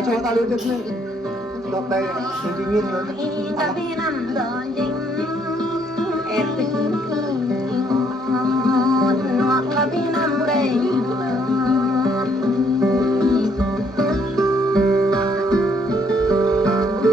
ta cho ta lên được đọc đây thì tự nhiên rồi em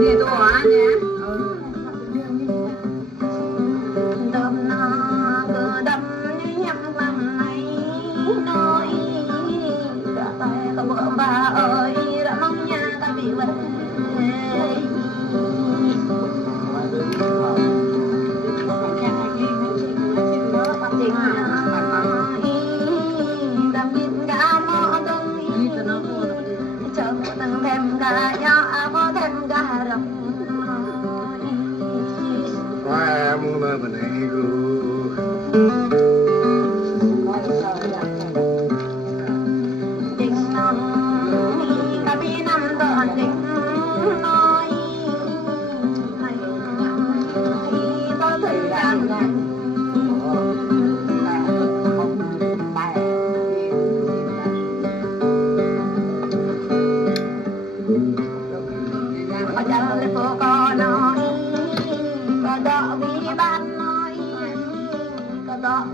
đi đồ ăn nhé đâm na cứ đâm nhắm lắm này nói đã tay có bữa bà ơi đã mong nhà ta bị vậy em mà này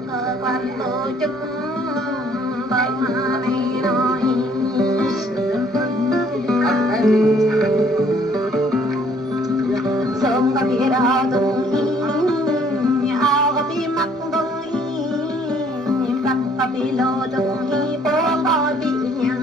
cơ quan tổ chức bằng này nói sớm có biết đó từng ao có biết mắc từng bắt có biết lô từng bố có bị nhà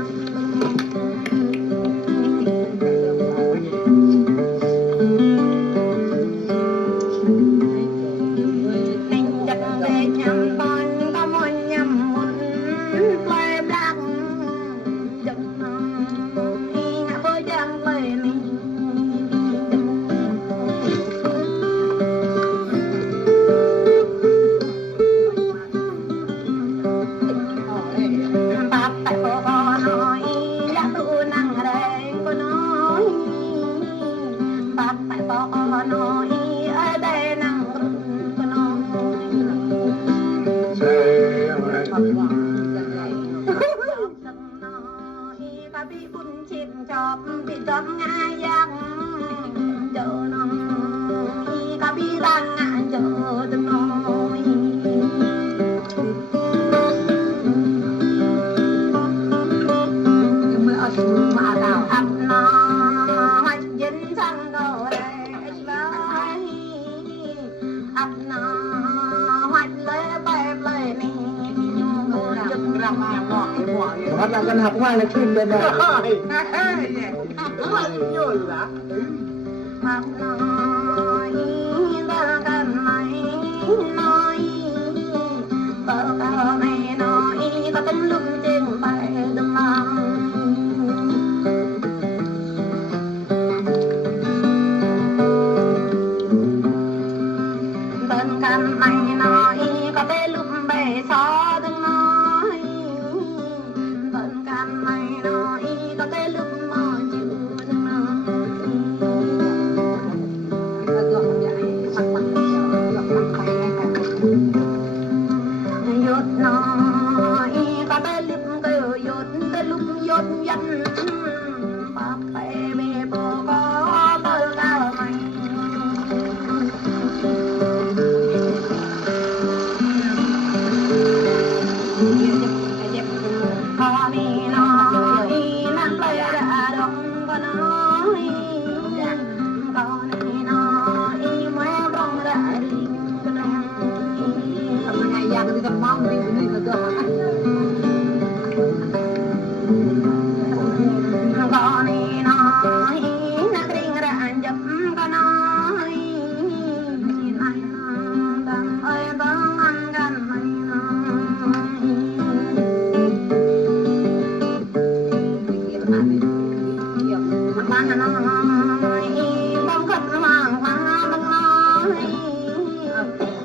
bị đâm ngay giang chờ nó có bị đang ngại chờ từng nói mới ở mà đào ăn nó hoạch dính sang cầu đây với ăn nó hoạch lấy bay bay này chừng rằm bắt là con học ngoài là chuyên bên này nhồi là học nói ra cần mày nói vợ cao này nói có tấm lưng trên bài đừng mang bên cạnh mày nói có cái lúc bề xó đừng nói bên cạnh mày nói có cái lúc mà chịu đừng nói yốt nói có cái lúc kêu yốt cái lúc yốt dân bác phải bê bố có bơ cao mày có mi nói nắng bay đã đông có nói có mi nói mới bông đã đi có nói hôm nay giang đi thăm mong đi được có mi nói nắng đi đã dập có nói này đam ơi vâng ăn gan mày nói nói bông khắp hoàng hoa bông nói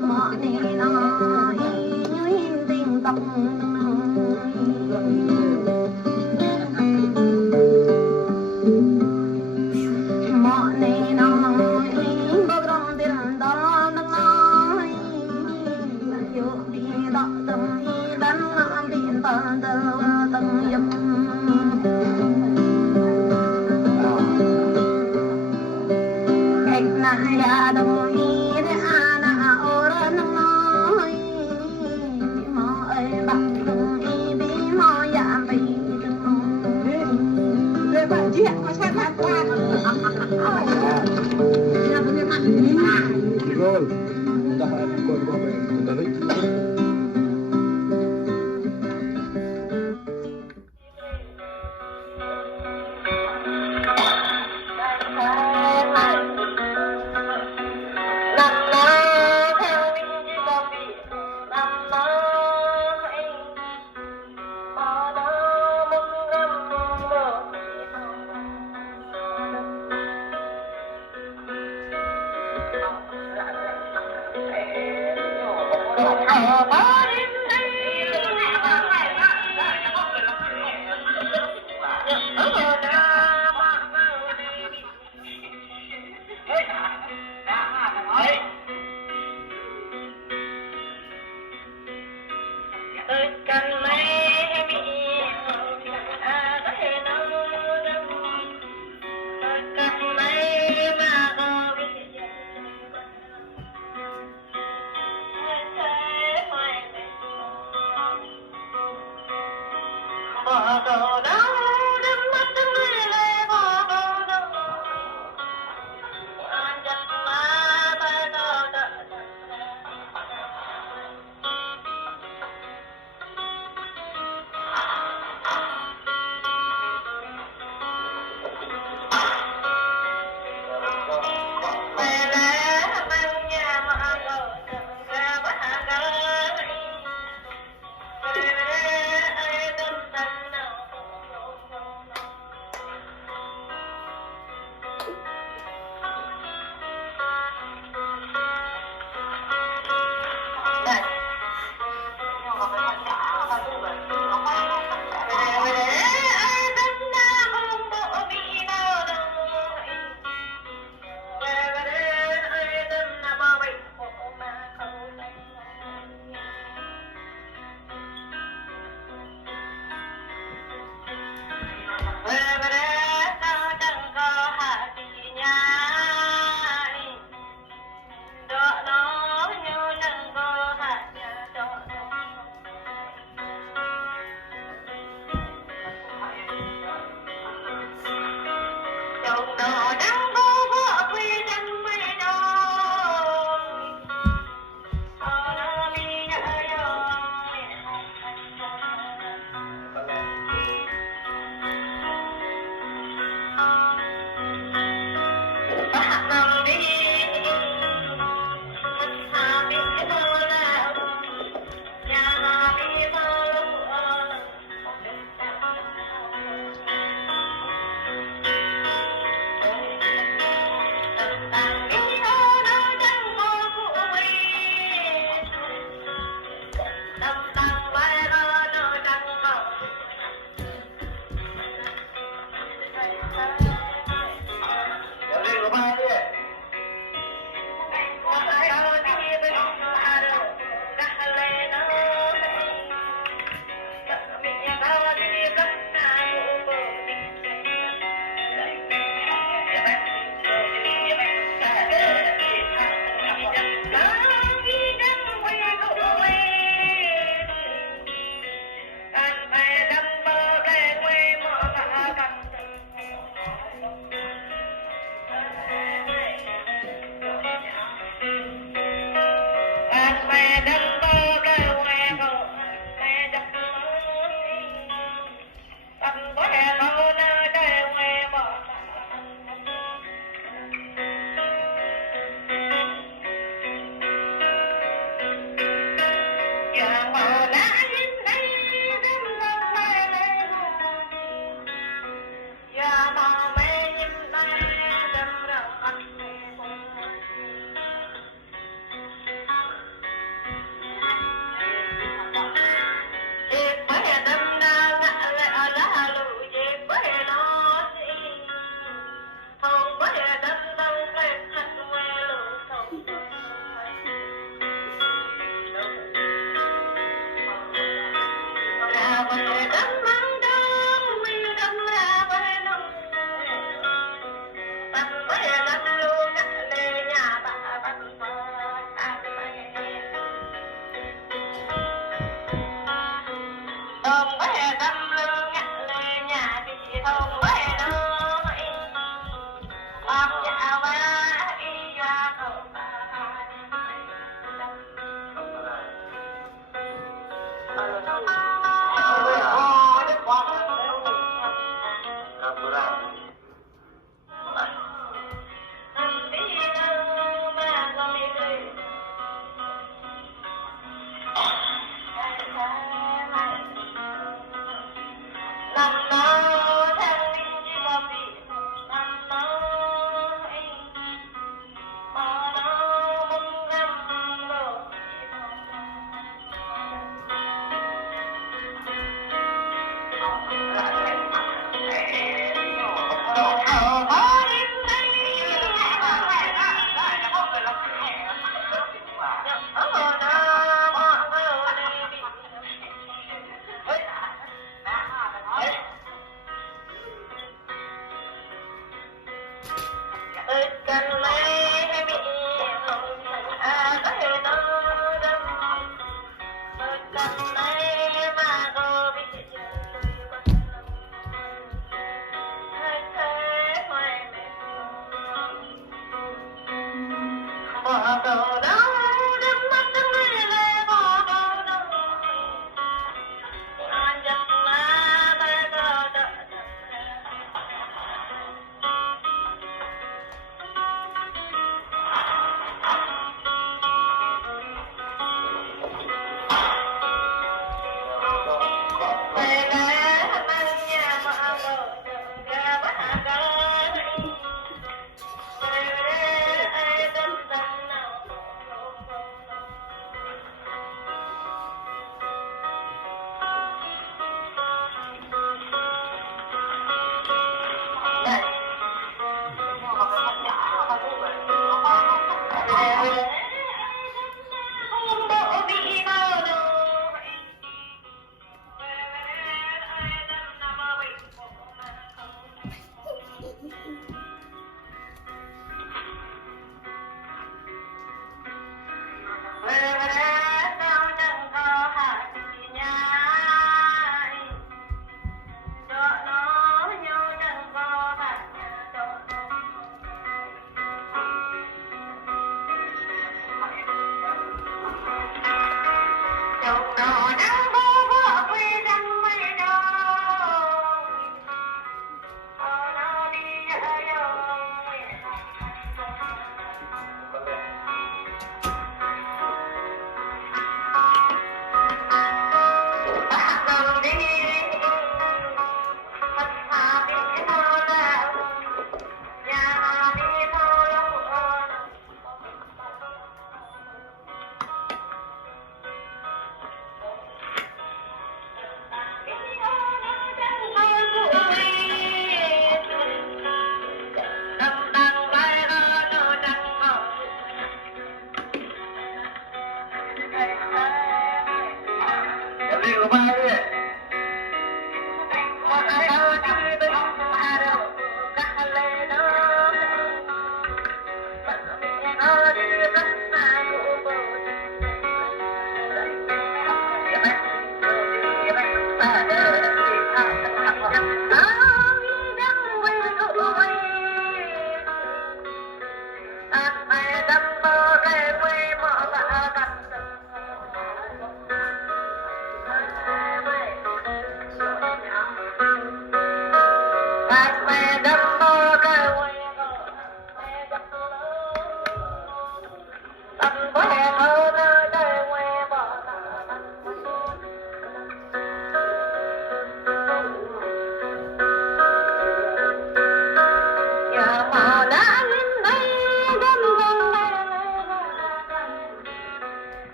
mọi này nói như hình tình tộc mọi này nói na ya dong hi de ana or nói mo ơi bằng dong hi bi mo ya bi Rồi bạn chị có xem hát qua. Rồi, ta hãy cùng qua về ta lấy.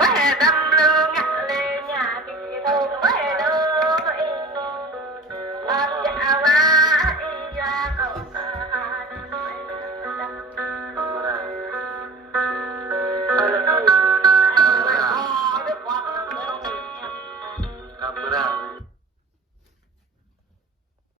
Hãy